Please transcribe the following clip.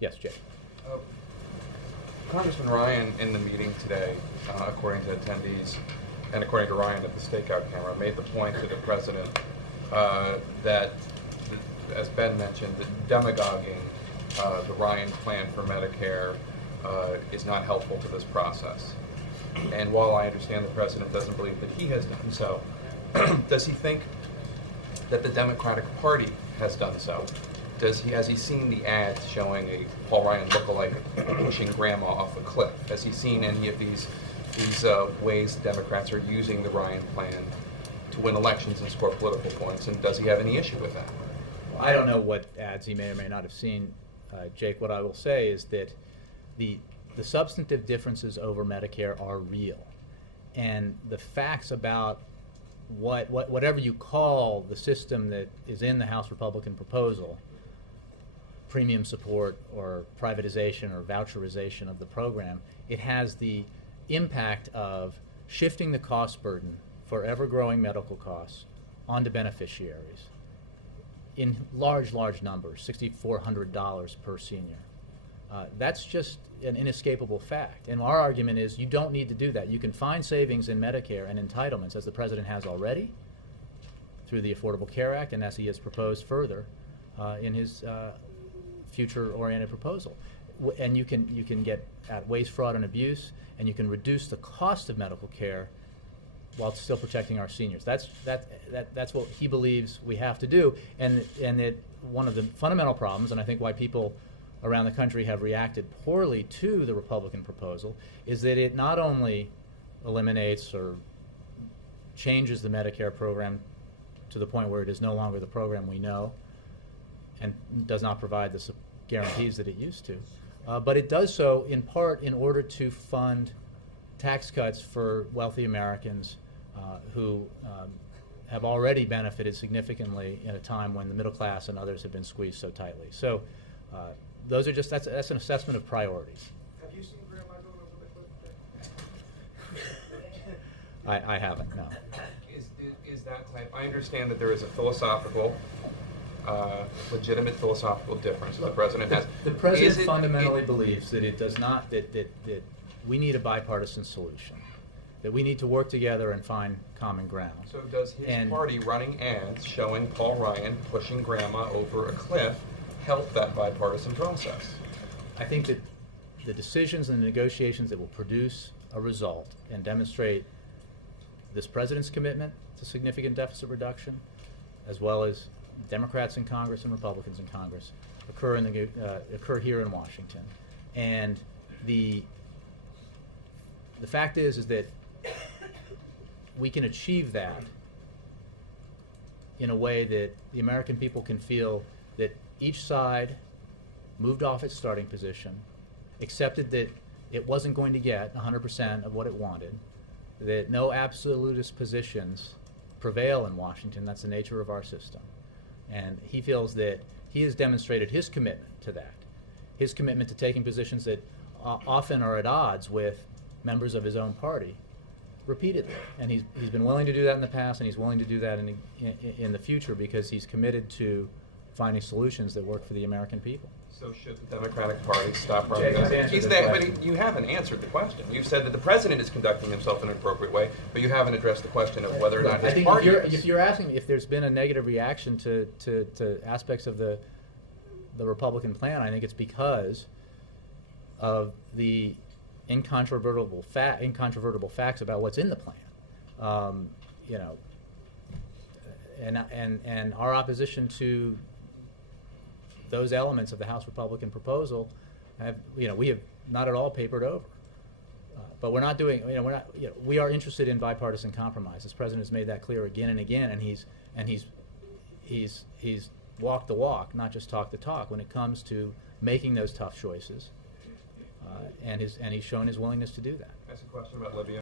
Yes, Jay. Congressman Ryan, in the meeting today, according to attendees and according to Ryan at the stakeout camera, made the point to the president that, as Ben mentioned, the demagoguing the Ryan plan for Medicare is not helpful to this process. And while I understand the president doesn't believe that he has done so, does he think that the Democratic Party has done so? Has he seen the ads showing a Paul Ryan lookalike pushing grandma off a cliff? Has he seen any of these ways Democrats are using the Ryan plan to win elections and score political points? And does he have any issue with that? Well, I don't know what ads he may or may not have seen, Jake. What I will say is that the substantive differences over Medicare are real, and the facts about whatever you call the system that is in the House Republican proposal, premium support or privatization or voucherization of the program, it has the impact of shifting the cost burden for ever-growing medical costs onto beneficiaries in large numbers, $6,400 per senior. That's just an inescapable fact. And our argument is you don't need to do that. You can find savings in Medicare and entitlements, as the president has already, through the Affordable Care Act, and as he has proposed further in his future-oriented proposal. And you can get at waste, fraud, and abuse, and you can reduce the cost of medical care while still protecting our seniors. That's what he believes we have to do. And one of the fundamental problems, and I think why people around the country have reacted poorly to the Republican proposal, is that it not only eliminates or changes the Medicare program to the point where it is no longer the program we know and does not provide the guarantees that it used to, but it does so in part in order to fund tax cuts for wealthy Americans who have already benefited significantly in a time when the middle class and others have been squeezed so tightly. So those are just, that's an assessment of priorities. Have you seen Grandma going over the cliff? I haven't, no. Is that type? I understand that there is a philosophical, legitimate philosophical difference that the president has. The president fundamentally believes that it does not, that we need a bipartisan solution, that we need to work together and find common ground. So does his party running ads showing Paul Ryan pushing grandma over a cliff help that bipartisan process? I think that the decisions and the negotiations that will produce a result and demonstrate this president's commitment to significant deficit reduction, as well as Democrats in Congress and Republicans in Congress, occur here in Washington. And the fact is that we can achieve that in a way that the American people can feel that each side moved off its starting position, accepted that it wasn't going to get 100% of what it wanted, that no absolutist positions prevail in Washington. That's the nature of our system. And he feels that he has demonstrated his commitment to that, his commitment to taking positions that often are at odds with members of his own party repeatedly. And he's been willing to do that in the past, and he's willing to do that in the future because he's committed to finding solutions that work for the American people. So should the Democratic Party stop running? But you haven't answered the question. You've said that the president is conducting himself in an appropriate way, but you haven't addressed the question of whether or not his party is. If you're asking if there's been a negative reaction to aspects of the Republican plan, I think it's because of the incontrovertible facts about what's in the plan. And our opposition to those elements of the House Republican proposal we have not at all papered over. But we're not doing, we are interested in bipartisan compromise. This president has made that clear again and again, and he's walked the walk, not just talked the talk when it comes to making those tough choices. And he's shown his willingness to do that. That's a question about Libya.